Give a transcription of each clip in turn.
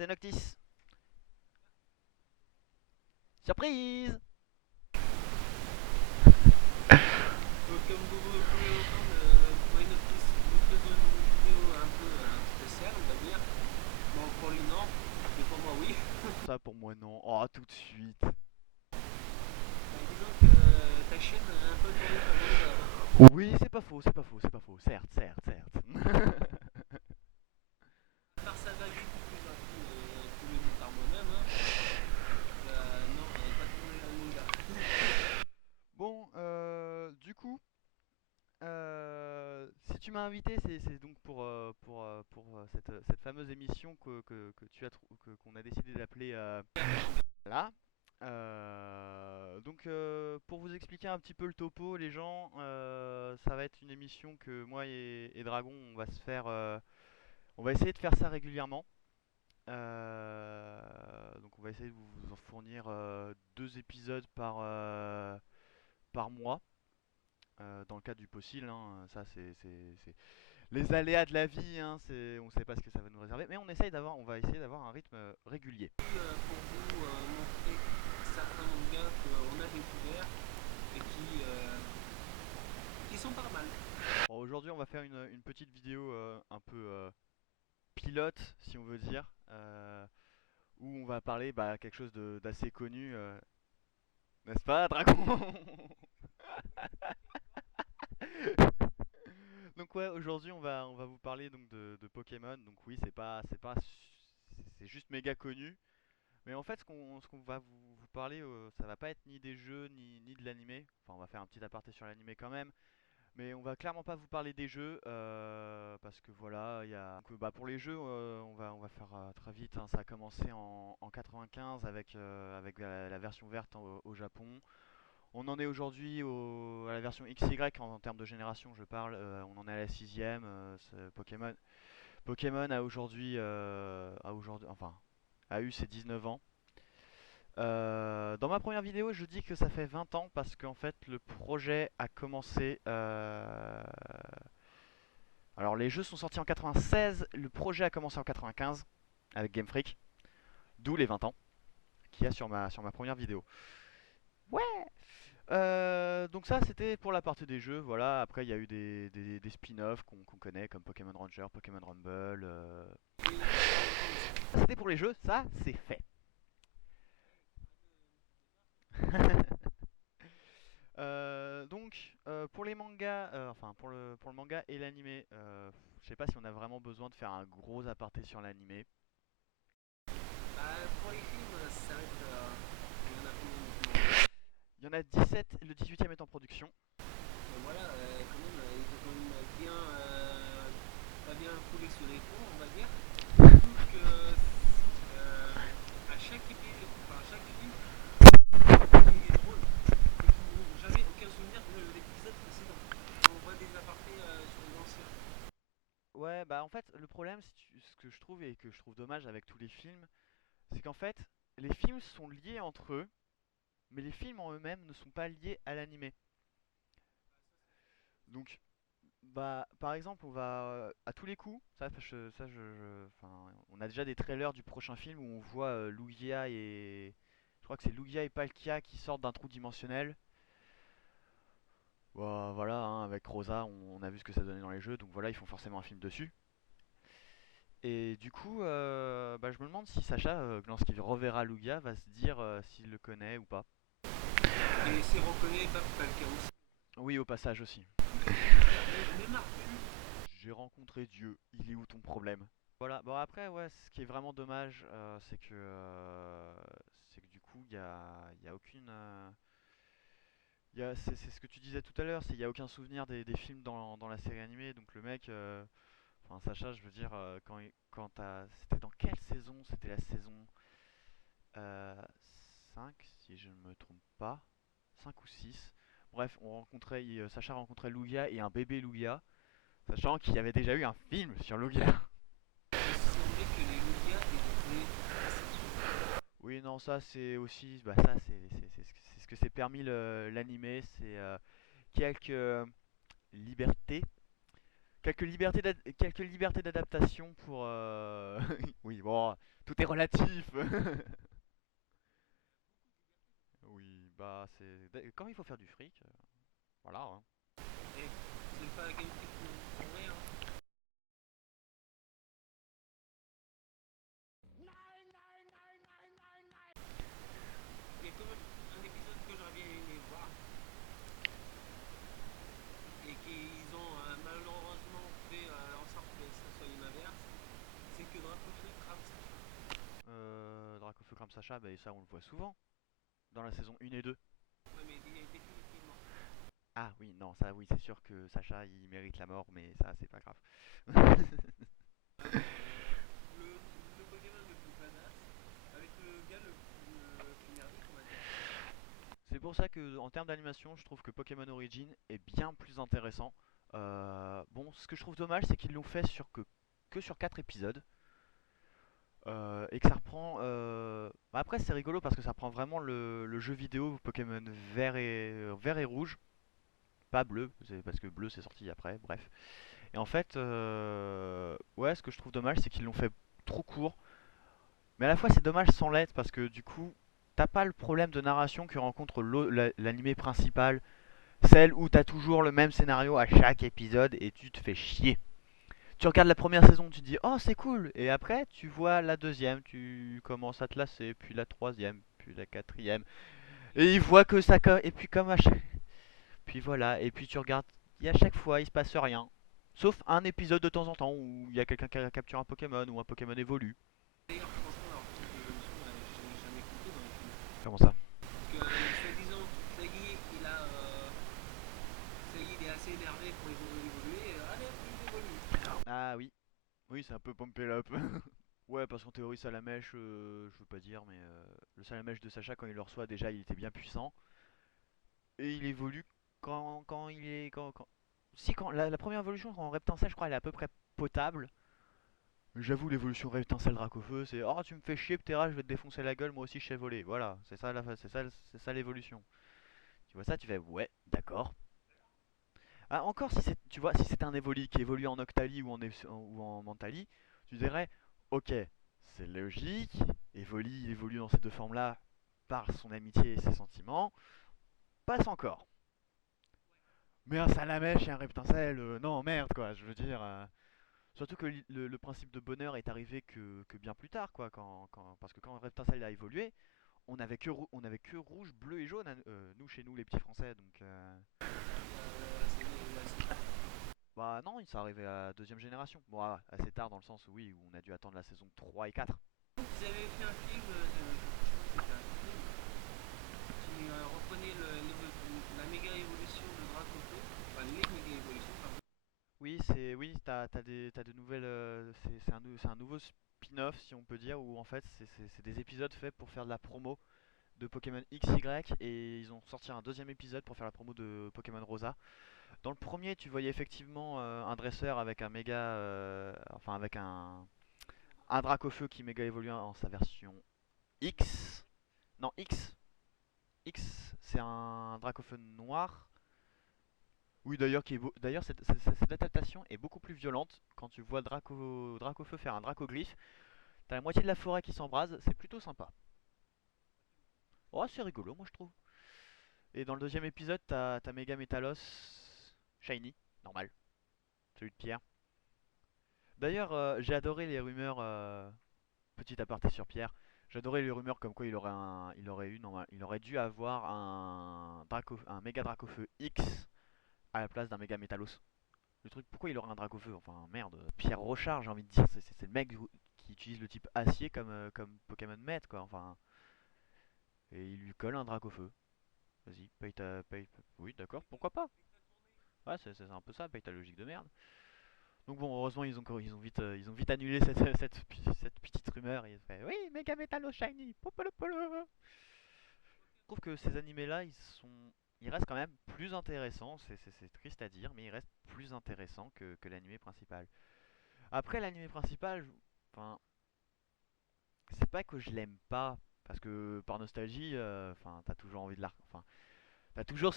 c'est Noctis. Surprise. Comme vous pouvez entendre, Why Not Peace, nous faisons une vidéo un peu spéciale, on va dire. Bon, pour lui, non, mais pour moi, oui. Ça pour moi non. Oh, tout de suite. Disons que ta chaîne a un peu tourné pas mal d'heures. Oui, c'est pas faux, c'est pas faux, c'est pas faux. Certes, certes, certes. À part sa vague beaucoup plus rapide, tout le dit par moi-même, hein. Non, pas tourné un manga. Bon, du coup, si tu m'as invité, c'est donc pour cette fameuse émission que tu as qu'on a décidé d'appeler là. Pour vous expliquer un petit peu le topo, les gens, ça va être une émission que moi et Dragon, on va essayer de faire ça régulièrement. Donc on va essayer de vous en fournir deux épisodes par mois, dans le cadre du possible, hein. Ça c'est les aléas de la vie, hein. On ne sait pas ce que ça va nous réserver, mais on va essayer d'avoir un rythme régulier. Pour vous montrer certains mangas qu'on a découverts et qui sont pas mal. Bon, aujourd'hui on va faire une petite vidéo un peu pilote, si on veut dire, où on va parler quelque chose d'assez connu, n'est-ce pas, Dragon? Donc ouais, aujourd'hui on va vous parler donc de Pokémon. Donc oui, c'est juste méga connu. Mais en fait, ce qu'on va vous parler, ça va pas être ni des jeux ni de l'animé. Enfin, on va faire un petit aparté sur l'animé quand même. Mais on va clairement pas vous parler des jeux parce que voilà, il y a donc, pour les jeux, on va faire très vite, hein. Ça a commencé en 95 avec la version verte au Japon. On en est aujourd'hui à la version XY en termes de génération, je parle. On en est à la sixième. Pokémon. Pokémon a eu ses 19 ans. Dans ma première vidéo, je dis que ça fait 20 ans parce qu'en fait, le projet a commencé. Alors, les jeux sont sortis en 96, le projet a commencé en 95 avec Game Freak, d'où les 20 ans qu'il y a sur ma première vidéo. Ouais. Donc ça c'était pour la partie des jeux, voilà. Après il y a eu des spin-offs qu'on connaît comme Pokémon Ranger, Pokémon Rumble. Oui, ça fait longtemps aussi. C'était pour les jeux, ça c'est fait. Pour les mangas, enfin pour le manga et l'animé, je sais pas si on a vraiment besoin de faire un gros aparté sur l'animé. Pour les films, ça va être. Il y en a combien maintenant? Il y en a 17, le 18e est en production. Voilà, quand même, ils ont quand même bien, pas bien coulé sous les ponts, on va dire. Surtout que à chaque épisode, enfin, à chaque film, il est drôle. Ils n'ont jamais aucun souvenir de l'épisode précédent. On voit des apartés sur les anciens. Ouais, bah en fait, le problème, ce que je trouve et que je trouve dommage avec tous les films, c'est qu'en fait, les films sont liés entre eux, mais les films en eux-mêmes ne sont pas liés à l'animé. Donc, par exemple, on va à tous les coups, enfin, on a déjà des trailers du prochain film où on voit Lugia et je crois que c'est Lugia et Palkia qui sortent d'un trou dimensionnel. Voilà, hein, avec Rosa, on a vu ce que ça donnait dans les jeux, donc voilà, ils font forcément un film dessus. Et du coup, je me demande si Sacha, lorsqu'il reverra Lugia, va se dire s'il le connaît ou pas. Et c'est reconnu pas le cas aussi. Oui, au passage aussi. Mais Marvel, J'ai rencontré Dieu, il est où ton problème? Voilà, bon après, ouais, ce qui est vraiment dommage, c'est que du coup, il y a aucune. C'est ce que tu disais tout à l'heure, c'est qu'il n'y a aucun souvenir des films dans la série animée, donc le mec. Enfin, Sacha, je veux dire, c'était dans quelle saison? C'était la saison euh, 5, si je ne me trompe pas. 5 ou 6. Bref, Sacha rencontrait Lugia et un bébé Lugia, sachant qu'il y avait déjà eu un film sur Lugia. il semblait que les Lugia étaient asexuels. Oui, non, ça c'est aussi, ça c'est ce que s'est permis l'animé, c'est quelques libertés, quelques libertés d'adaptation pour. Oui, bon, Tout est relatif. Oui, bah c'est quand il faut faire du fric, voilà, hein. Et c'est pas Game Freak pour rien. Il y a quand même un épisode que j'aurais bien aimé voir et qu'ils ont malheureusement fait en sorte que ça soit une inverse, c'est que Dracofeu crame Sacha. Dracofeu crame Sacha, bah ça on le voit souvent dans la saison 1 et 2. Ouais, mais définitivement. Ah oui, non, ça oui, c'est sûr que Sacha il mérite la mort, mais ça c'est pas grave. Avec le Pokémon le plus badass, avec le gars le plus merdique, on va dire. C'est pour ça que en termes d'animation, je trouve que Pokémon Origin est bien plus intéressant. Bon, ce que je trouve dommage, c'est qu'ils l'ont fait que sur 4 épisodes. Et que ça reprend. Bah après, c'est rigolo parce que ça reprend vraiment le jeu vidéo Pokémon vert et rouge, pas bleu, c'est parce que bleu c'est sorti après, bref. Et en fait, ouais, ce que je trouve dommage, c'est qu'ils l'ont fait trop court. Mais à la fois, c'est dommage sans l'être parce que du coup, t'as pas le problème de narration que rencontre l'animé principal, celle où t'as toujours le même scénario à chaque épisode et tu te fais chier. Tu regardes la première saison, tu te dis oh c'est cool, et après tu vois la deuxième, tu commences à te lasser, puis la troisième, puis la quatrième, et il voit que ça, et puis comme à chaque, puis voilà, et puis tu regardes, et à chaque fois il se passe rien, sauf un épisode de temps en temps où il y a quelqu'un qui capture un Pokémon ou un Pokémon évolue. D'ailleurs, franchement, leur truc d'évolution, j'ai jamais compris dans les films. Comment ça? Que soi-disant, ça y est, ça y est, il est assez énervé pour évoluer, et allez, hop, il évolue. Ah oui, oui c'est un peu pompé up. Ouais, parce qu'en théorie Salamèche, je veux pas dire, mais le Salamèche de Sacha quand il le reçoit déjà il était bien puissant. Et il évolue quand il est. Si, quand la première évolution en Reptincelle, je crois, elle est à peu près potable. Mais j'avoue, l'évolution Reptincelle Dracofeu, c'est oh, tu me fais chier, Ptera, je vais te défoncer la gueule, moi aussi je sais voler. Voilà, c'est ça l'évolution. Tu vois ça, tu fais ouais, d'accord. Ah, encore si c'est, tu vois, si c'était un Evoli qui évolue en Octali ou en Mentali, tu dirais ok, c'est logique. Evoli, il évolue dans ces deux formes-là par son amitié et ses sentiments. Passe encore. Mais un Salamèche et un Reptincelle, non, merde quoi, je veux dire. Surtout que le principe de bonheur est arrivé que bien plus tard, quoi. Parce que quand Reptincelle a évolué, on avait que rouge, bleu et jaune, nous, chez nous, les petits français. Donc, Assez tard. bah non, ça arrivait à la deuxième génération. Bon, assez tard dans le sens où, oui, où on a dû attendre la saison 3 et 4. Ils avaient fait un film, je crois que c'était un film, qui reprenait la méga évolution de Dracofeu, enfin les méga évolutions, pardon. Oui, t'as de nouvelles. C'est un nouveau spin-off, si on peut dire, où en fait, c'est des épisodes faits pour faire de la promo de Pokémon XY et ils ont sorti un deuxième épisode pour faire la promo de Pokémon Rosa. Dans le premier, tu voyais effectivement un dresseur avec un méga, enfin avec un Dracofeu qui méga évolue en sa version X. Non, X. X, c'est un Dracofeu noir. Oui, d'ailleurs, d'ailleurs cette adaptation est beaucoup plus violente quand tu vois Dracofeu faire un Dracogriffe. T'as la moitié de la forêt qui s'embrase, c'est plutôt sympa. Oh, c'est rigolo, moi je trouve. Et dans le deuxième épisode, t'as Mega Metalos Shiny, normal, celui de pierre. D'ailleurs, j'ai adoré les rumeurs. Petit aparté sur Pierre. J'adorais les rumeurs comme quoi il aurait dû avoir un méga Dracofeu X à la place d'un méga Metalos. Le truc, pourquoi il aurait un Dracofeu? Enfin, merde. Pierre Rochard, j'ai envie de dire, c'est le mec qui utilise le type acier comme Pokémon maître, quoi. Enfin, et il lui colle un Dracofeu. Vas-y, oui, d'accord, pourquoi pas? Ouais, c'est un peu ça, paye ta logique de merde. Donc bon, heureusement, ils ont vite annulé cette petite rumeur. Ils ont fait, oui, Mega Metalo Shiny, popolopolo. Je trouve que ces animés-là, ils restent quand même plus intéressants. C'est triste à dire, mais ils restent plus intéressants que l'animé principal. Après, l'animé principal, enfin, c'est pas que je l'aime pas, parce que par nostalgie, enfin, t'as toujours envie de enfin, t'as toujours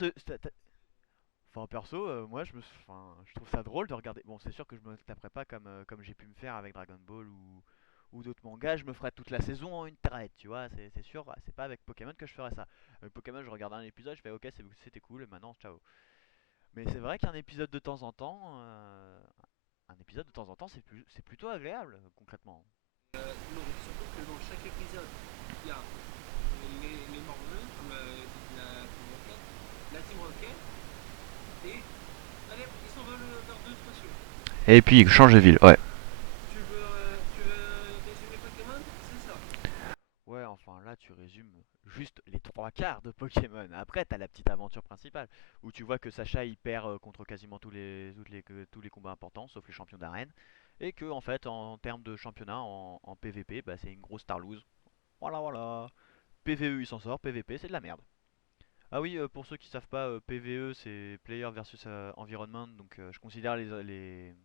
enfin, perso, moi, enfin, je trouve ça drôle de regarder. Bon, c'est sûr que je me taperai pas comme j'ai pu me faire avec Dragon Ball ou d'autres mangas, je me ferais toute la saison en une traite, tu vois, c'est sûr, c'est pas avec Pokémon que je ferais ça. Avec Pokémon, je regarde un épisode, je fais ok, c'était cool, et maintenant, ciao. Mais c'est vrai qu'un épisode de temps en temps, un épisode de temps en temps, c'est plutôt agréable, concrètement. Non, surtout que dans chaque épisode, il y a les morveux, comme Team Rocket, la Team Rocket, et allez, ils s'envolent vers d'autres cieux. Et puis, C'est change de ville, ouais. tu veux résumer Pokémon? C'est ça. Ouais, enfin là tu résumes juste les trois quarts de Pokémon. Après, t'as la petite aventure principale où tu vois que Sacha il perd contre quasiment tous les combats importants, sauf les champions d'arène, et que en fait en termes de championnat en PVP, bah, c'est une grosse star lose. Voilà, voilà. PVE il s'en sort, PVP c'est de la merde. Ah oui, pour ceux qui savent pas, PVE c'est Player versus Environment, donc je considère les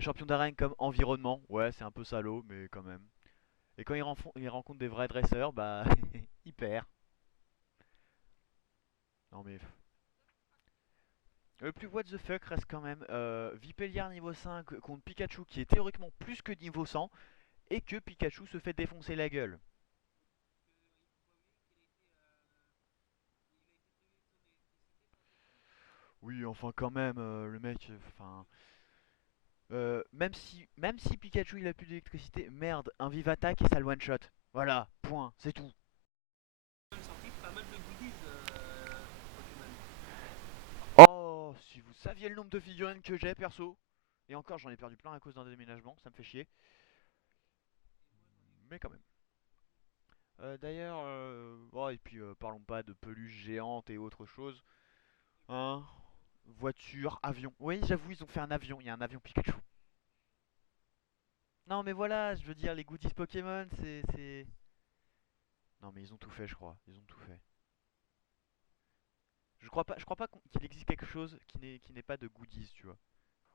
champions d'arène comme environnement. Ouais, c'est un peu salaud, mais quand même. Et quand il rencontre des vrais dresseurs, bah il perd. Non mais le plus what the fuck reste quand même Vipelliar niveau 5 contre Pikachu qui est théoriquement plus que niveau 100 et que Pikachu se fait défoncer la gueule. Oui, enfin quand même le mec enfin même si Pikachu il a plus d'électricité, merde, un vive attaque et ça le one shot. Voilà, point, c'est tout. Ils ont sorti pas mal de goodies Pokémon. Oh, si vous saviez le nombre de figurines que j'ai perso. Et encore, j'en ai perdu plein à cause d'un déménagement, ça me fait chier. Mais quand même. D'ailleurs, oh, et puis parlons pas de peluches géantes et autre chose. Hein? Voiture, avion. Oui, j'avoue, ils ont fait un avion. Il y a un avion Pikachu. Non, mais voilà, je veux dire, les goodies Pokémon, c'est. Non, mais ils ont tout fait, je crois. Ils ont tout fait. Je crois pas qu'il existe quelque chose qui n'est pas de goodies, tu vois.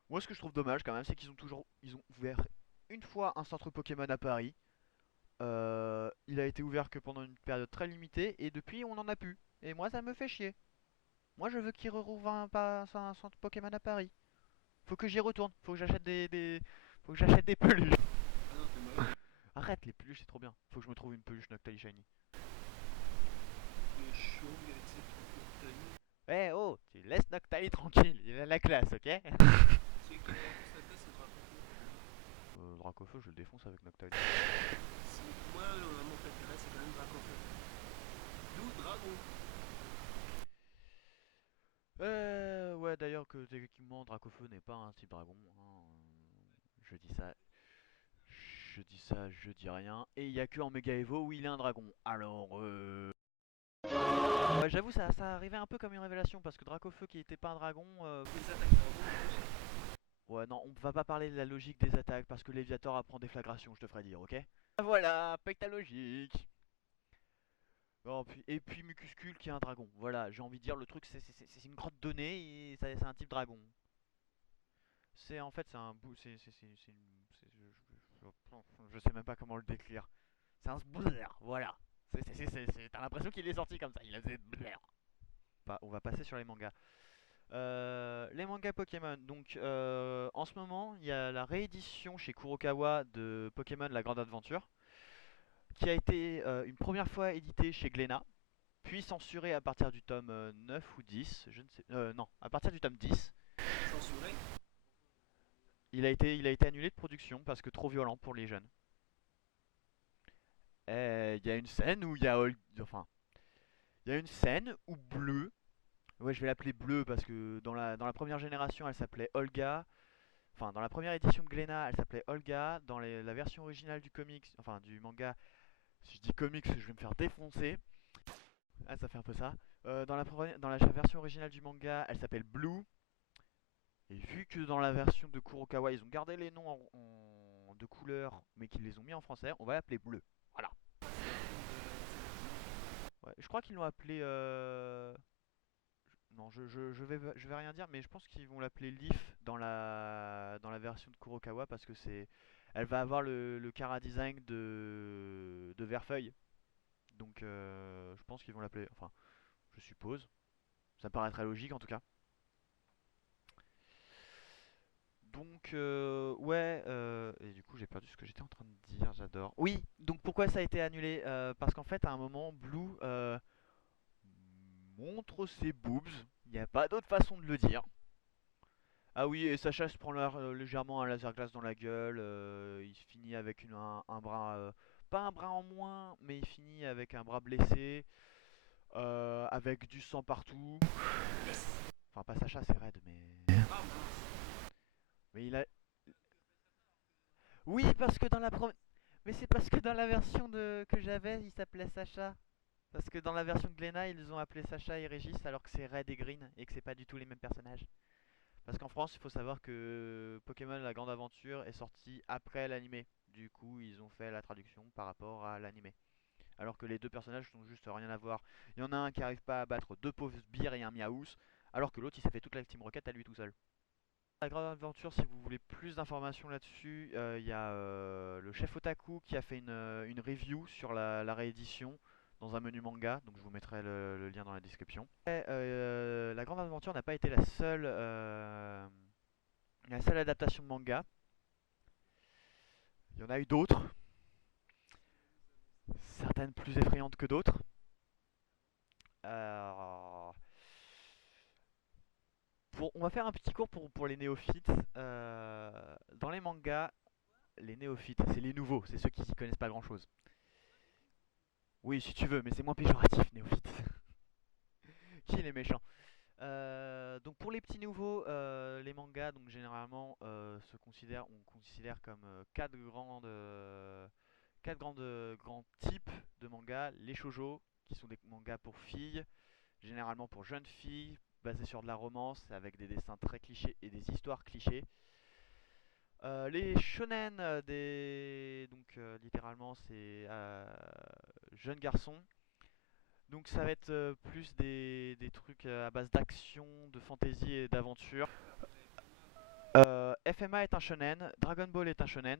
Moi, ce que je trouve dommage quand même, c'est ils ont ouvert une fois un centre Pokémon à Paris. Il a été ouvert que pendant une période très limitée et depuis on en a plus. Et moi, ça me fait chier. Moi, je veux qu'il rouvre un centre Pokémon à Paris. Faut que j'y retourne. Faut que j'achète des peluches. Ah non, c'est moche. Arrête, les peluches, c'est trop bien. Faut que je me trouve une peluche Noctowl Shiny. Le show avec ses trucs de Eh oh, tu laisses Noctowl tranquille. Il a la classe, ok? celui qui a l'air plus la classe, c'est Dracofeu. Dracofeu, je le défonce avec Noctowl. Moi, mon préféré, c'est quand même Dracofeu. D'où Dragon. Ouais, d'ailleurs que techniquement Dracofeu n'est pas un type dragon, hein. Je dis ça, je dis rien. Et il y a que en Mega Evo où il est un dragon. Alors, ouais, j'avoue, ça arrivait un peu comme une révélation parce que Dracofeu qui était pas un dragon. Les attaques Dragon en plus. Ouais, non, on va pas parler de la logique des attaques parce que Léviator apprend des flagrations, je te ferai dire, ok? Voilà, paye ta logique. Non, et puis Mucuscule qui est un dragon. Voilà, j'ai envie de dire, le truc c'est une grotte donnée et c'est un type dragon. C'est en fait, c'est un bout. Je sais même pas comment le décrire. C'est un sblair, voilà. T'as l'impression qu'il est sorti comme ça, il a fait blair. On va passer sur les mangas. Les mangas Pokémon. Donc, en ce moment, il y a la réédition chez Kurokawa de Pokémon La Grande Aventure, qui a été une première fois édité chez Glénat, puis censuré à partir du tome 9 ou 10. Je ne sais. Non, à partir du tome 10. Censuré. Il a été annulé de production parce que trop violent pour les jeunes. Il y a une scène où il y a enfin, il y a une scène où Bleu, ouais, je vais l'appeler Bleu parce que dans la première génération, elle s'appelait Olga. Enfin, dans la première édition de Glénat, elle s'appelait Olga. Dans la version originale du comics, enfin du manga, si je dis comics, je vais me faire défoncer. Ah, ça fait un peu ça. Dans la version originale du manga, elle s'appelle Blue. Et vu que dans la version de Kurokawa, ils ont gardé les noms de couleur, mais qu'ils les ont mis en français, on va l'appeler Bleu. Voilà. C'est la reine de Céladine. Ouais, je crois qu'ils l'ont appelé. Non, je vais rien dire, mais je pense qu'ils vont l'appeler Leaf dans la version de Kurokawa parce que c'est. Elle va avoir le Kara Design de Verfeuille. Donc je pense qu'ils vont l'appeler. Enfin, je suppose. Ça me paraît très logique en tout cas. Donc, ouais. Et du coup, j'ai perdu ce que j'étais en train de Oui, donc pourquoi ça a été annulé? Parce qu'en fait, à un moment, Blue montre ses boobs. Il n'y a pas d'autre façon de le dire. Ah oui, et Sacha se prend légèrement un laser glace dans la gueule. Il se finit avec un bras. Pas un bras en moins, mais il finit avec un bras blessé. Avec du sang partout. Enfin, pas Sacha, c'est Red, mais. Ah mince. Mais il a. Oui, parce que dans la Mais c'est parce que dans la version que j'avais, il s'appelait Sacha. Parce que dans la version de Glenna, ils ont appelé Sacha et Régis alors que c'est Red et Green et que c'est pas du tout les mêmes personnages. Parce qu'en France, il faut savoir que Pokémon La Grande Aventure est sorti après l'animé. Du coup, ils ont fait la traduction par rapport à l'animé. Alors que les deux personnages n'ont juste rien à voir. Il y en a un qui arrive pas à battre deux pauvres sbires et un Miaous, alors que l'autre il s'est fait toute la Team Rocket à lui tout seul. La Grande Aventure, si vous voulez plus d'informations là-dessus, il y a le chef Otaku qui a fait une review sur la réédition dans un menu manga, donc je vous mettrai le lien dans la description. Et, la Grande Aventure n'a pas été la seule adaptation de manga. Il y en a eu d'autres, certaines plus effrayantes que d'autres. Euh, on va faire un petit cours pour les néophytes. Dans les mangas, les néophytes, c'est les nouveaux, c'est ceux qui s'y connaissent pas grand chose. Oui, si tu veux, mais c'est moins péjoratif, néophyte. Qui est les méchants? Donc pour les petits nouveaux, les mangas, donc généralement, on considère comme grands types de mangas. Les shoujo, qui sont des mangas pour filles, généralement pour jeunes filles, basés sur de la romance, avec des dessins très clichés et des histoires clichés. Les shonen, donc littéralement c'est jeunes garçons. Donc ça va être plus des trucs à base d'action, de fantasy et d'aventure. FMA est un shonen, Dragon Ball est un shonen,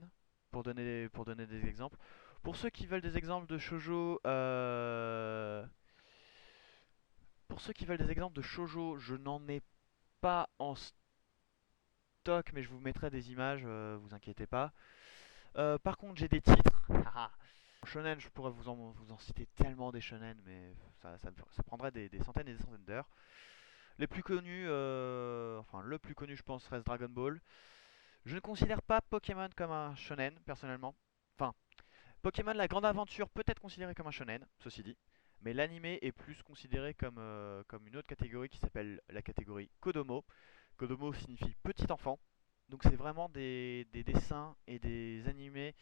pour donner des exemples. Pour ceux qui veulent des exemples de shoujo, je n'en ai pas en stock, mais je vous mettrai des images, vous inquiétez pas. Par contre, j'ai des titres. Shonen, je pourrais vous en citer tellement des shonen, mais ça prendrait des centaines et des centaines d'heures. Les plus connus, enfin le plus connu je pense reste Dragon Ball. Je ne considère pas Pokémon comme un shonen personnellement. Enfin, Pokémon La Grande Aventure peut être considéré comme un shonen, ceci dit. Mais l'anime est plus considéré comme une autre catégorie qui s'appelle la catégorie Kodomo. Kodomo signifie petit enfant. Donc c'est vraiment des dessins et des animés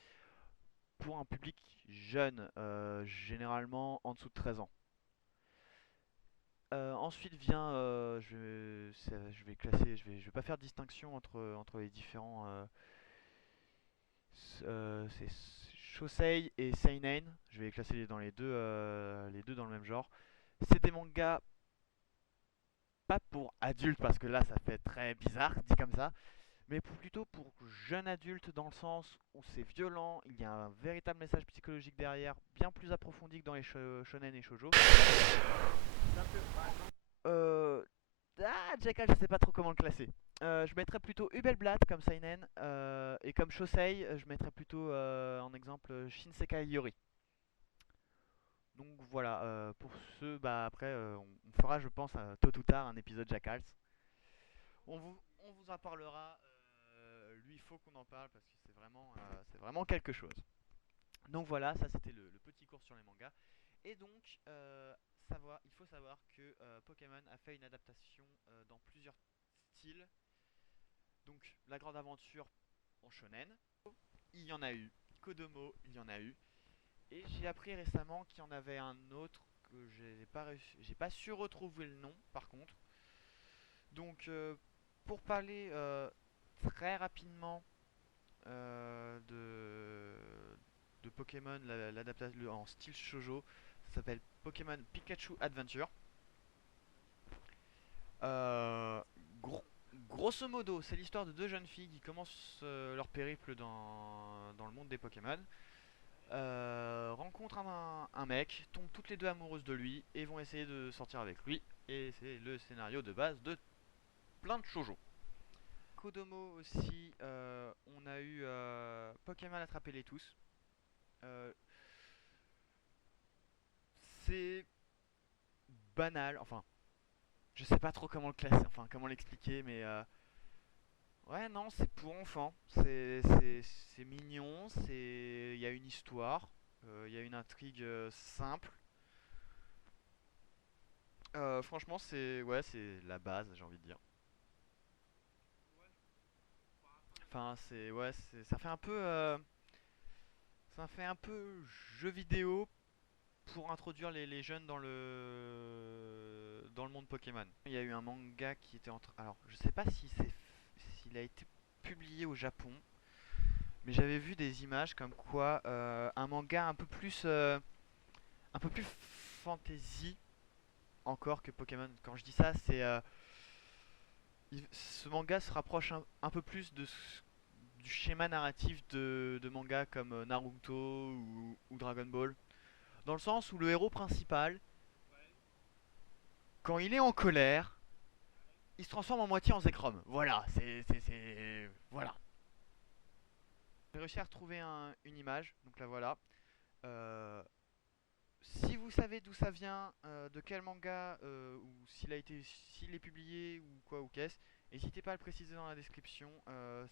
pour un public jeune, généralement en dessous de 13 ans. Ensuite vient, je vais classer, je vais pas faire de distinction entre les différents. C'est Shosei et Seinen. Je vais les classer dans les deux dans le même genre. C'est des mangas pas pour adultes parce que là ça fait très bizarre dit comme ça, mais plutôt pour jeunes adultes dans le sens où c'est violent, il y a un véritable message psychologique derrière, bien plus approfondi que dans les shonen et shoujo. Euh, Jackal, je sais pas trop comment le classer. Je mettrais plutôt Hubelblatt comme Seinen et comme Shosei, je mettrais plutôt en exemple Shinsekai Yori. Donc voilà, pour ceux, bah après, on fera, je pense, tôt ou tard un épisode Jackals. On vous en parlera. Lui, il faut qu'on en parle parce que c'est vraiment quelque chose. Donc voilà, ça c'était le petit cours sur les mangas. Et donc, il faut savoir que Pokémon a fait une adaptation dans plusieurs styles. Donc, la grande aventure en shonen, il y en a eu. Kodomo, il y en a eu. Et j'ai appris récemment qu'il y en avait un autre que j'ai pas su retrouver le nom par contre. Donc, pour parler très rapidement de Pokémon, l'adaptation en style shoujo, ça s'appelle Pokémon Pikachu Adventure. Euh, gros- Grosso modo, c'est l'histoire de deux jeunes filles qui commencent leur périple dans le monde des Pokémon. Rencontrent un mec, tombent toutes les deux amoureuses de lui et vont essayer de sortir avec lui. Et c'est le scénario de base de plein de shoujo. Kodomo aussi, on a eu Pokémon attraper les tous. Euh, c'est banal, enfin, je sais pas trop comment le classer, enfin, comment l'expliquer, mais ouais, non, c'est pour enfants. C'est mignon, il y a une histoire, il y a une intrigue simple. Franchement, ouais, c'est la base, j'ai envie de dire. Ouais. Bon, après, Enfin, ouais, ça fait un peu jeu vidéo pour introduire les jeunes dans le monde Pokémon. Il y a eu un manga qui était entre, alors, je sais pas si s'il a été publié au Japon, mais j'avais vu des images comme quoi un manga un peu plus fantasy encore que Pokémon. Quand je dis ça, ce manga se rapproche un peu plus du schéma narratif de mangas comme Naruto ou Dragon Ball. Dans le sens où le héros principal, ouais, quand il est en colère, ouais. il se transforme en moitié en Zekrom. Voilà, voilà. J'ai réussi à retrouver une image, donc la voilà. Euh, Si vous savez d'où ça vient, de quel manga, ou s'il est publié ou quoi ou qu'est-ce, n'hésitez pas à le préciser dans la description.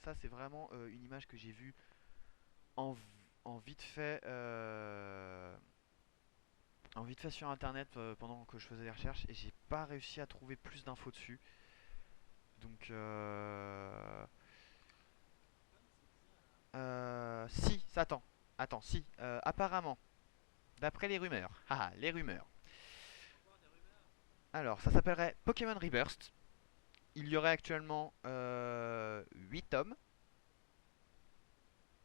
Ça, c'est vraiment une image que j'ai vue en, en vite fait, sur internet pendant que je faisais des recherches et j'ai pas réussi à trouver plus d'infos dessus. Donc, si, ça attends, si, apparemment, d'après les rumeurs, haha, les rumeurs. Encore des rumeurs. Alors, ça s'appellerait Pokémon Rebirth. Il y aurait actuellement 8 tomes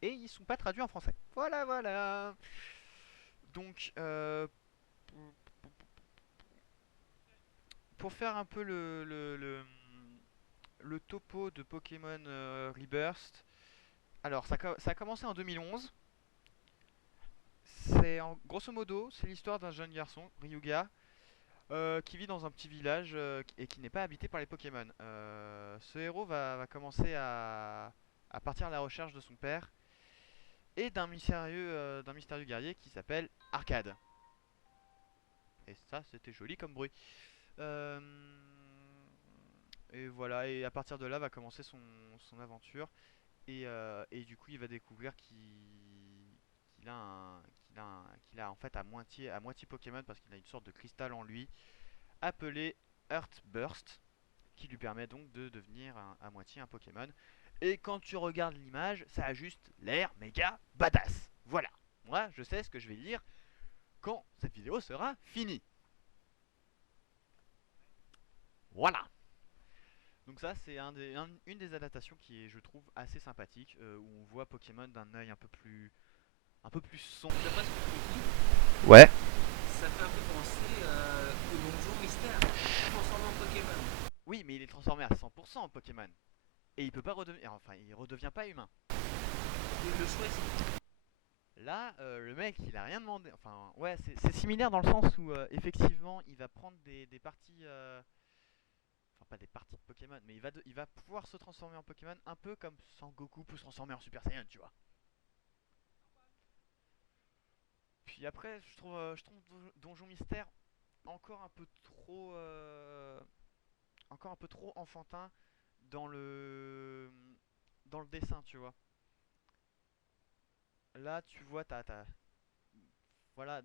et ils sont pas traduits en français. Voilà, voilà. Donc, pour faire un peu le topo de Pokémon Rebirth, alors ça a commencé en 2011. Grosso modo, c'est l'histoire d'un jeune garçon, Ryuga, qui vit dans un petit village et qui n'est pas habité par les Pokémon. Ce héros va commencer à partir à la recherche de son père et d'un mystérieux guerrier qui s'appelle Arcade. Et ça, c'était joli comme bruit. Euh, et voilà, et à partir de là va commencer son aventure. Et du coup, il va découvrir qu'il a en fait à moitié Pokémon parce qu'il a une sorte de cristal en lui appelé Earthburst qui lui permet donc de devenir à moitié un Pokémon. Et quand tu regardes l'image, ça a juste l'air méga badass. Voilà. Moi, je sais ce que je vais dire quand cette vidéo sera finie. Voilà. Donc ça, c'est une des adaptations qui est, je trouve, assez sympathique, où on voit Pokémon d'un œil un peu plus sombre. D'après ce que tu dis, Ouais. ça fait un peu penser au donjon mystère, transformé en Pokémon. Oui, mais il est transformé à 100% en Pokémon. Et il peut pas redevenir, enfin, il redevient pas humain. Le choisit. Là, le mec, il a rien demandé. Enfin, ouais, c'est similaire dans le sens où, effectivement, il va prendre des parties. Enfin, pas des parties de Pokémon, mais il va pouvoir se transformer en Pokémon un peu comme Sangoku peut se transformer en Super Saiyan, tu vois. Puis après, je trouve Donjon Mystère encore un peu trop. Encore un peu trop enfantin dans le. Dans le dessin, tu vois. Là, tu vois, voilà,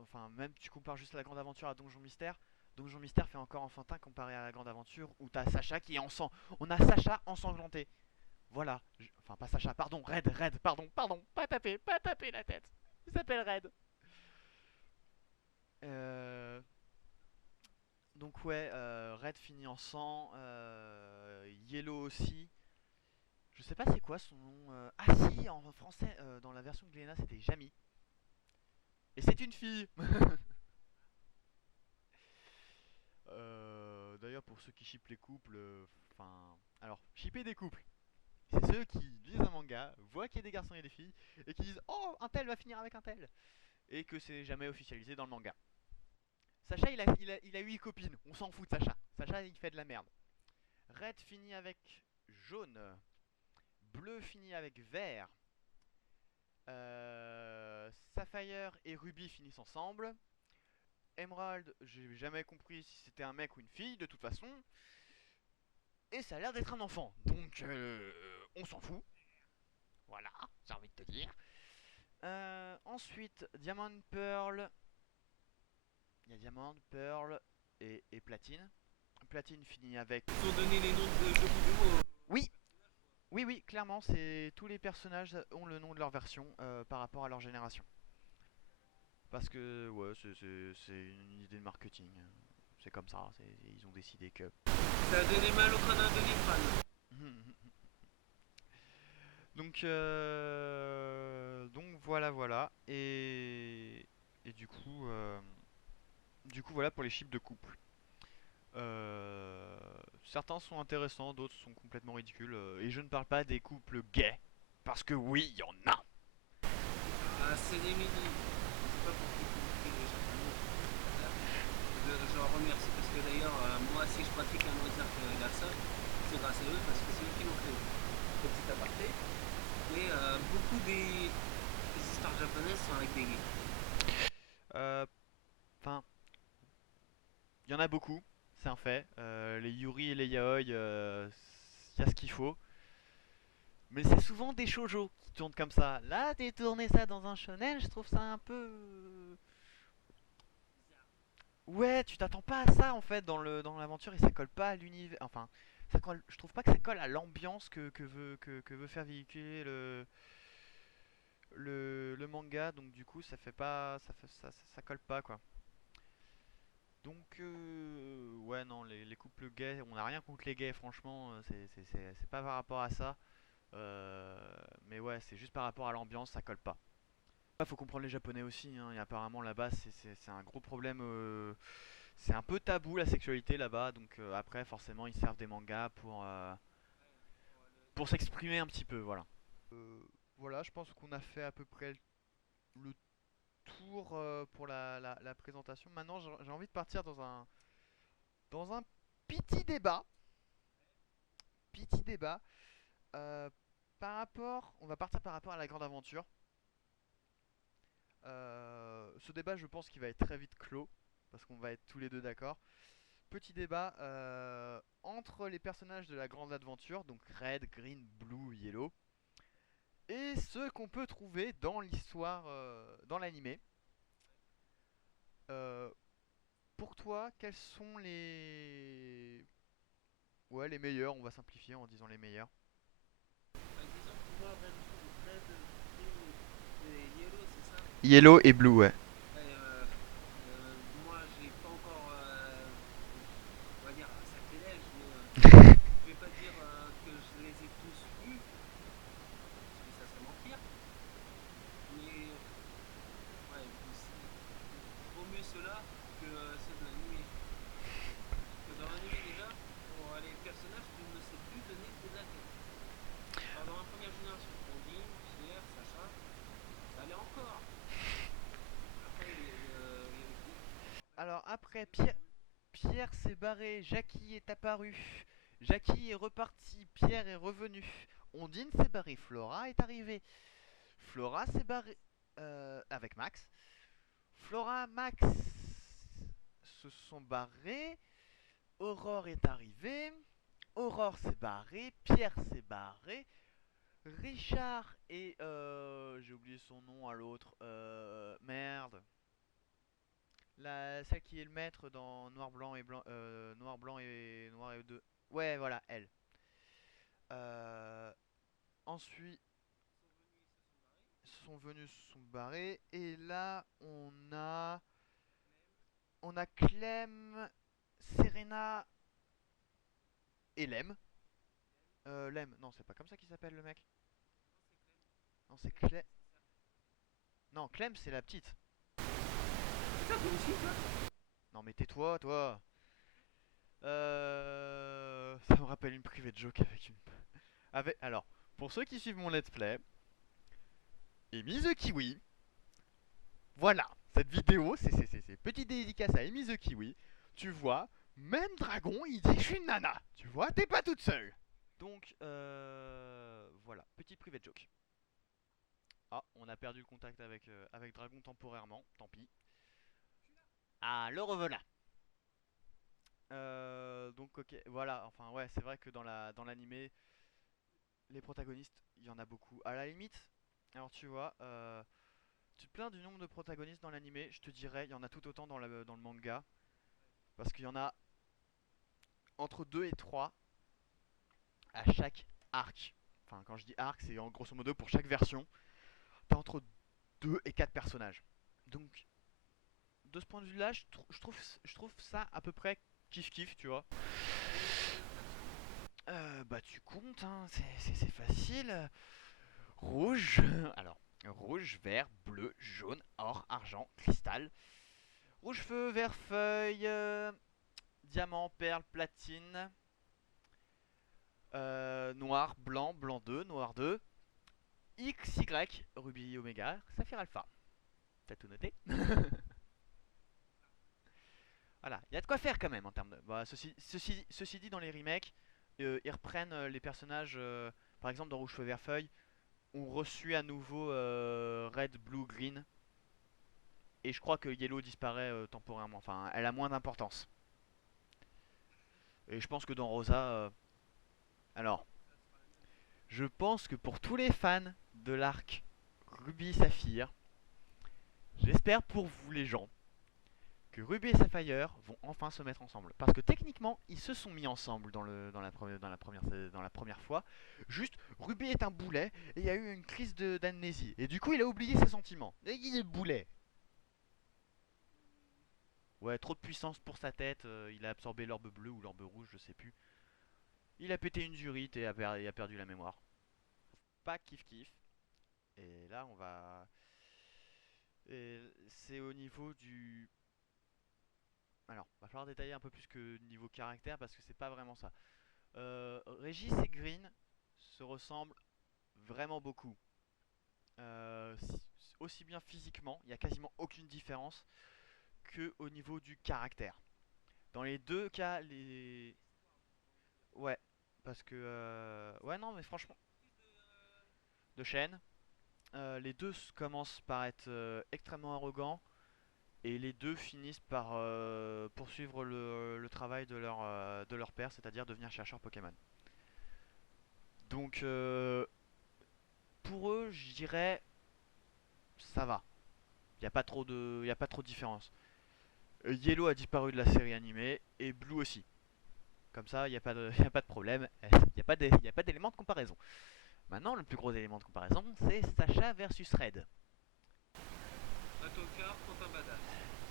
enfin, même tu compares juste la grande aventure à Donjon Mystère. Donjon Mystère fait encore enfantin comparé à la grande aventure où t'as Sacha qui est en sang. On a Sacha ensanglanté. Voilà. Enfin, pas Sacha, pardon, Red, pardon. Pas taper la tête. Il s'appelle Red. Euh, donc, ouais, Red finit en sang. Yellow aussi. Je sais pas c'est quoi son nom. Ah, si, en français, dans la version de Glénat, c'était Jamie. Et c'est une fille. D'ailleurs, pour ceux qui shippent les couples, enfin, alors, shipper des couples, c'est ceux qui lisent un manga, voient qu'il y a des garçons et des filles, et qui disent oh, un tel va finir avec un tel, et que c'est jamais officialisé dans le manga. Sacha, il a 8 copines, on s'en fout de Sacha. Sacha, il fait de la merde. Red finit avec jaune, bleu finit avec vert, Sapphire et Ruby finissent ensemble. Emerald, j'ai jamais compris si c'était un mec ou une fille de toute façon. Et ça a l'air d'être un enfant. Donc on s'en fout. Voilà, j'ai envie de te dire. Ensuite, Diamant Pearl. Il y a Diamant, Pearl et Platine. Platine finit avec. Ils ont donné les noms de jeux vidéo. Oui, oui, oui, clairement, c'est tous les personnages ont le nom de leur version par rapport à leur génération. Parce que ouais, c'est une idée de marketing. C'est comme ça, ils ont décidé que. Ça a donné mal au crâne de Doliprane. Donc voilà voilà et du coup voilà pour les chips de couple. Certains sont intéressants, d'autres sont complètement ridicules et je ne parle pas des couples gays parce que oui il y en a. Ah, c'est des mini. C'est pas pour critiquer les japonais. Je leur remercie parce que d'ailleurs, moi, si je pratique un loisir que personne, c'est grâce à eux parce que c'est eux qui l'ont créé. Petit aparté. Mais beaucoup des histoires japonaises sont avec des gays. Euh, Enfin, il y en a beaucoup, c'est un fait. Les Yuri et les Yaoi, il y a ce qu'il faut. Mais c'est souvent des shoujo qui tournent comme ça. Là, détourner ça dans un shonen, je trouve ça un peu. Ouais, tu t'attends pas à ça en fait dans l'aventure et ça colle pas à l'univers. Enfin, je trouve pas que ça colle à l'ambiance que veut faire véhiculer le manga. Donc du coup, ça fait pas, ça colle pas quoi. Donc ouais non, les couples gays, on a rien contre les gays franchement, c'est pas par rapport à ça. Mais ouais, c'est juste par rapport à l'ambiance, ça colle pas. Il faut comprendre les japonais aussi, hein, et apparemment là-bas c'est un gros problème, c'est un peu tabou la sexualité là-bas, donc après forcément ils servent des mangas pour s'exprimer un petit peu, voilà. Euh, voilà, je pense qu'on a fait à peu près le tour pour la présentation. Maintenant j'ai envie de partir dans un petit débat, petit débat, euh, on va partir par rapport à la grande aventure. Ce débat, je pense qu'il va être très vite clos, parce qu'on va être tous les deux d'accord. Petit débat entre les personnages de la grande aventure, donc Red, Green, Blue, Yellow, et ceux qu'on peut trouver dans l'histoire, dans l'animé. Euh, pour toi, quels sont ouais, les meilleurs? On va simplifier en disant les meilleurs. Disons que moi, Red, Blue et Yellow, c'est ça. Yellow et Blue, ouais. Ouais, moi, j'ai pas encore, on va dire, un sacrilège, mais je vais pas dire que je les ai tous vus, parce que ça serait mentir. Mais ouais, vaut mieux ceux-là que ceux de l'animé. Parce que dans l'animé déjà, pour les personnages, tu ne sais plus donner de la tête. Alors dans la première génération, Ondine, Pierre, Sacha, ça allait encore. Après, il y avait qui? Alors après, Il y avait Paul. Pierre s'est barré, Jackie est apparu, Jackie est reparti, Pierre est revenu, Ondine s'est barrée, Flora est arrivée, Flora s'est barrée avec Max, Flora, Max se sont barrés, Aurore est arrivée, Aurore s'est barrée, Pierre s'est barré, Richard et j'ai oublié son nom à l'autre, merde. Celle qui est le maître dans Noir, Blanc et Blanc, Noir, Blanc et Noir et 2. Ouais, voilà, elle. Euh, Ensuite, ils sont venus, se sont barrés. Et là, on a Clem, Serena et Lem. Lem, non, c'est pas comme ça qu'il s'appelle le mec. Non, c'est Clem. Non, Clem, c'est la petite. Putain, toi aussi, toi. Non, mais tais-toi, toi. Ça me rappelle une private joke avec une. Alors, pour ceux qui suivent mon let's play, Amy the Kiwi. Voilà, cette vidéo, c'est petite dédicace à Amy the Kiwi. Tu vois, même Dragon, il dit je suis une nana. Tu vois, t'es pas toute seule. Donc, voilà, petit private joke. Ah, on a a perdu le contact avec Dragon temporairement, tant pis. Ah, le revoilà. Donc ok, voilà, enfin ouais, c'est vrai que dans l'animé, les protagonistes, il y en a beaucoup. À la limite, alors tu vois, tu te plains du nombre de protagonistes dans l'animé, je te dirais, il y en a tout autant dans le manga, parce qu'il y en a entre 2 et 3 à chaque arc. Enfin, quand je dis arc, c'est en grosso modo pour chaque version, t'as entre 2 et 4 personnages. Donc, de ce point de vue-là, je trouve ça à peu près kiff-kiff, tu vois. Combien de persos? Bah, tu comptes, hein, c'est facile. Rouge, alors, rouge, vert, bleu, jaune, or, argent, cristal. Rouge feu, vert feuille, diamant, perle, platine. Noir, blanc, blanc 2, noir 2. X, Y, rubis, oméga, saphir alpha. T'as tout noté? Voilà, il y a de quoi faire quand même en termes de. Bah, ceci dit, dans les remakes, ils reprennent les personnages, par exemple dans Rouge Feu Vert Feuille, ont reçu à nouveau Red, Blue, Green, et je crois que Yellow disparaît temporairement, enfin elle a moins d'importance. Et je pense que dans Rosa, alors, Ça sera la même. je pense que pour tous les fans de l'arc Ruby Saphir, j'espère pour vous les gens que Ruby et Sapphire vont enfin se mettre ensemble. Parce que techniquement, ils se sont mis ensemble dans la première fois. Juste, Ruby est un boulet et il y a eu une crise d'amnésie. Et du coup, il a oublié ses sentiments. Et il est boulet. Hmm. Ouais, trop de puissance pour sa tête. Il a absorbé l'orbe bleue ou l'orbe rouge, je sais plus. Il a pété une zurite et a perdu la mémoire. Pas kiff kiff. Et là, on va. Et c'est au niveau du. Alors, va falloir détailler un peu plus que niveau caractère parce que c'est pas vraiment ça. Régis et Green se ressemblent vraiment beaucoup. Aussi bien physiquement, il n'y a quasiment aucune différence que au niveau du caractère. Dans les deux cas, les. L'histoire, j'ai envie de dire. Ouais, parce que. Ouais, non, mais franchement, Fils de. de chaîne, les deux commencent par être extrêmement arrogants et les deux finissent par poursuivre le travail de leur père, c'est-à-dire devenir chercheur Pokémon. Donc, pour eux, je dirais, ça va. Y a pas trop de différence. Yellow a disparu de la série animée et Blue aussi. Comme ça, il n'y a, pas de- y a pas de problème, il n'y a pas d'élément de comparaison. Maintenant, le plus gros élément de comparaison, c'est Sacha versus Red. Un tocard contre un badass.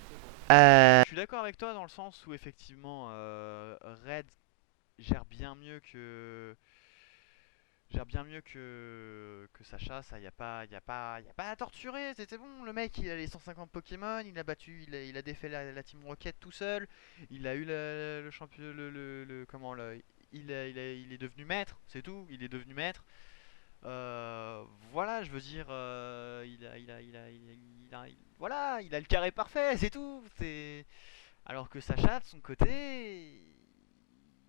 C'est bon. Je suis d'accord avec toi dans le sens où effectivement Red gère bien mieux que que Sacha, ça y a pas à torturer, c'était bon, le mec il a les 150 Pokémon, il a défait la Team Rocket tout seul, il a eu le champion, comment il est devenu maître, c'est tout, il est devenu maître. Voilà, je veux dire, voilà, il a le carré parfait, c'est tout, c'est alors que Sacha de son côté,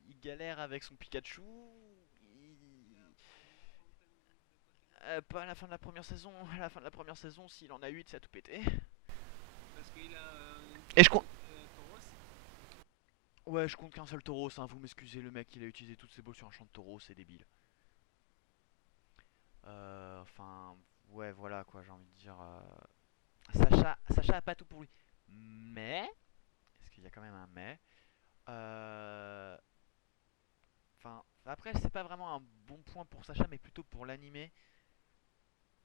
il galère avec son Pikachu. Il a une trentaine de Pokémon. Pas à la fin de la première saison. À la fin de la première saison, s'il en a 8, ça a tout pété. Parce qu'il a une Et je Tauros. compte. Ouais, je compte qu'un seul taureau, hein, vous m'excusez, le mec il a utilisé toutes ses balles sur un champ de taureau, c'est débile. Enfin, ouais, voilà quoi, j'ai envie de dire. Sacha a pas tout pour lui. Mais, est-ce qu'il y a quand même un mais euh, Enfin, après, c'est pas vraiment un bon point pour Sacha, mais plutôt pour l'animé.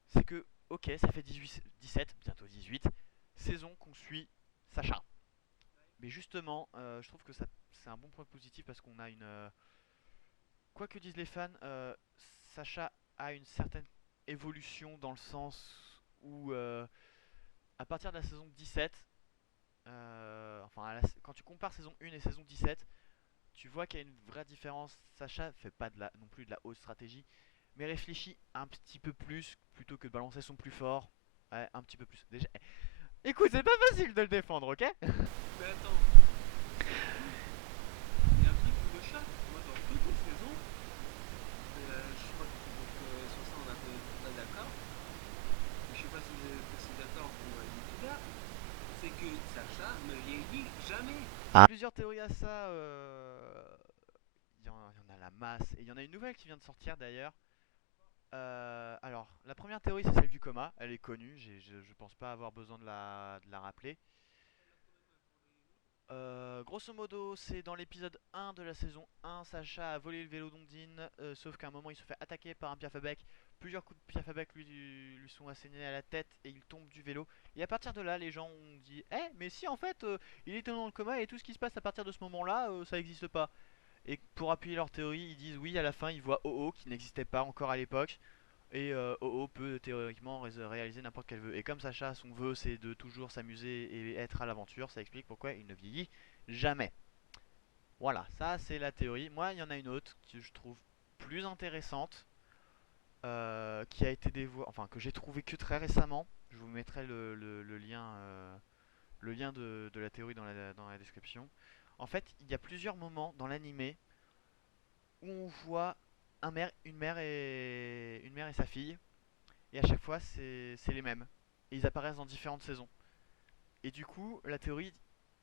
C'est que, ok, ça fait 18, 17, bientôt 18 saisons qu'on suit Sacha. Ouais. Mais justement, je trouve que c'est un bon point positif parce qu'on a une. Quoi que disent les fans, Sacha a une certaine évolution dans le sens où, à partir de la saison 17, enfin, quand tu compares saison 1 et saison 17, tu vois qu'il y a une vraie différence. Sacha fait pas non plus de la haute stratégie, mais réfléchit un petit peu plus plutôt que de balancer son plus fort. Ouais, un petit peu plus. Déjà, écoute, c'est pas facile de le défendre, ok? Mais attends, surtout, il y a un truc qui me choque. Moi, dans toutes les saisons, je crois que donc, sur ça, on est d'accord. Mais je sais pas si Jamais. Plusieurs théories à ça. Il y en a la masse. Et il y en a une nouvelle qui vient de sortir d'ailleurs. Alors, la première théorie, c'est celle du coma. Elle est connue. Je pense pas avoir besoin de la rappeler. Grosso modo, c'est dans l'épisode 1 de la saison 1, Sacha a volé le vélo d'Ondine, sauf qu'à un moment il se fait attaquer par un Pierre Fabec. Plusieurs coups de Pierre Fabec lui sont assénés à la tête et il tombe du vélo. Et à partir de là, les gens ont dit mais si en fait il était dans le coma et tout ce qui se passe à partir de ce moment-là, ça n'existe pas. Et pour appuyer leur théorie, ils disent oui, à la fin ils voient OO qui n'existait pas encore à l'époque. Et OO peut théoriquement réaliser n'importe quel vœu. Et comme Sacha, son vœu c'est de toujours s'amuser et être à l'aventure, ça explique pourquoi il ne vieillit jamais. Voilà, ça c'est la théorie. Moi, il y en a une autre que je trouve plus intéressante, qui a été dévoilée, enfin que j'ai trouvé que très récemment. Je vous mettrai le lien de la théorie dans la description. En fait, il y a plusieurs moments dans l'animé où on voit une mère et sa fille. Et à chaque fois, c'est les mêmes. Et ils apparaissent dans différentes saisons. Et du coup, la théorie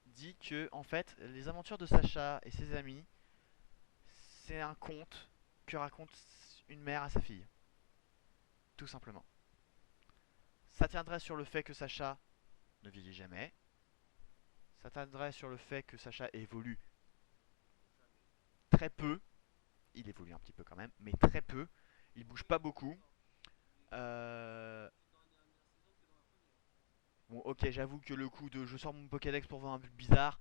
dit que, en fait, les aventures de Sacha et ses amis, c'est un conte que raconte une mère à sa fille. Tout simplement. Ça tiendrait sur le fait que Sacha ne vieillit jamais. Ça tiendrait sur le fait que Sacha évolue très peu. Il évolue un petit peu quand même, mais très peu. Il bouge pas beaucoup. Euh, Bon, ok, j'avoue que le coup de je sors mon Pokédex pour voir un but bizarre,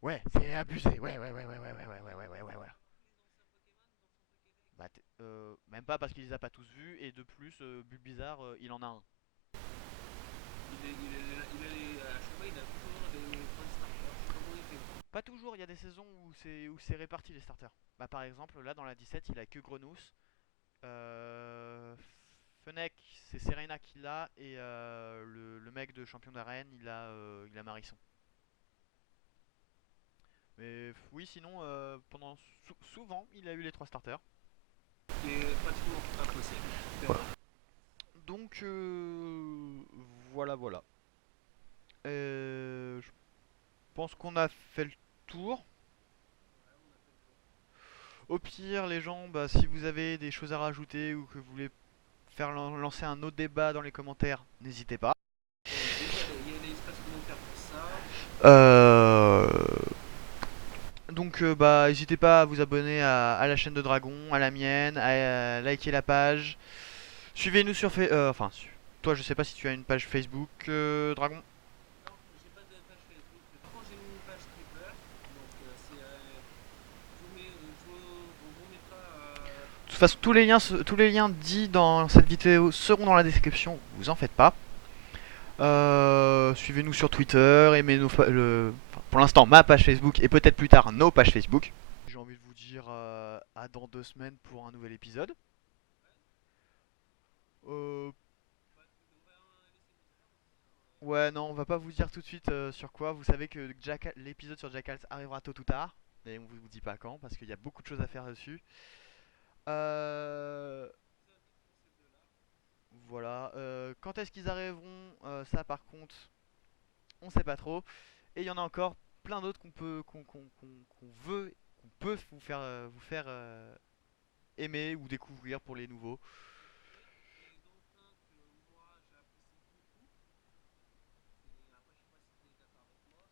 ouais, c'est abusé. Ouais, ouais, ouais, ouais, ouais, ouais, ouais, ouais, ouais, ouais, ouais, ouais. Bah, même pas parce qu'il les a pas tous vus, et de plus, but bizarre, il en a un. À chaque fois, il a toujours des points de starter. Je sais pas comment il fait. Pas toujours, il y a des saisons où c'est réparti les starters. Bah, par exemple, là dans la 17, il a que Grenousse. Euh, Fennec, c'est Serena qui l'a, et le mec de champion d'arène, il a Marisson. Mais oui, sinon, pendant souvent, il a eu les trois starters. C'est pratiquement impossible. Mais Ouais. bon. Donc, voilà, voilà. Je pense qu'on a fait le tour. Au pire, les gens, bah, si vous avez des choses à rajouter ou que vous voulez faire lancer un autre débat dans les commentaires, n'hésitez pas. Déjà, il y a des espaces commentaires pour ça. Euh, Donc, bah, n'hésitez pas à vous abonner à la chaîne de Dragon, à la mienne, à liker la page. Suivez-nous sur enfin, toi, je sais pas si tu as une page Facebook, Dragon. Non, j'ai pas de page Facebook. Mais par contre, j'ai une page Twitter. Donc, on vous mettra. De toute façon, tous les liens dits dans cette vidéo seront dans la description, vous en faites pas. Suivez-nous sur Twitter, aimez enfin, pour l'instant ma page Facebook et peut-être plus tard nos pages Facebook. J'ai envie de vous dire à dans 2 semaines pour un nouvel épisode. Euh, ouais, non, on va pas vous dire tout de suite sur quoi. Vous savez que l'épisode sur Jackals arrivera tôt ou tard, mais on vous dit pas quand parce qu'il y a beaucoup de choses à faire dessus. Euh, voilà. Quand est-ce qu'ils arriveront, ça par contre, on sait pas trop. Et il y en a encore plein d'autres qu'on veut, qu'on peut vous faire aimer ou découvrir pour les nouveaux. Et donc, un que moi j'apprécie beaucoup. Et après, je sais pas si tu es d'accord avec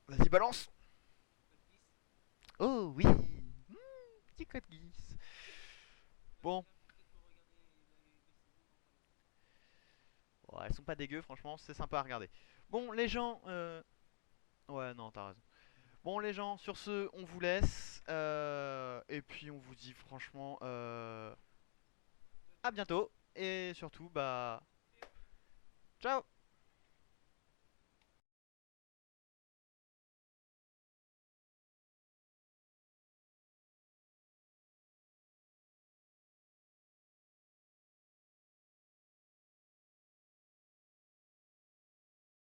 moi. Vas-y, balance. Code 10. Oh oui. Petit code Geass. Bon, Là, peut-être faut regarder les saisons dans pas longtemps. ouais, elles sont pas dégueu, franchement, c'est sympa à regarder. Bon, les gens, ouais, non, t'as raison. Bon, les gens, sur ce, on vous laisse. Et puis, on vous dit franchement à bientôt. Et surtout, bah, ciao!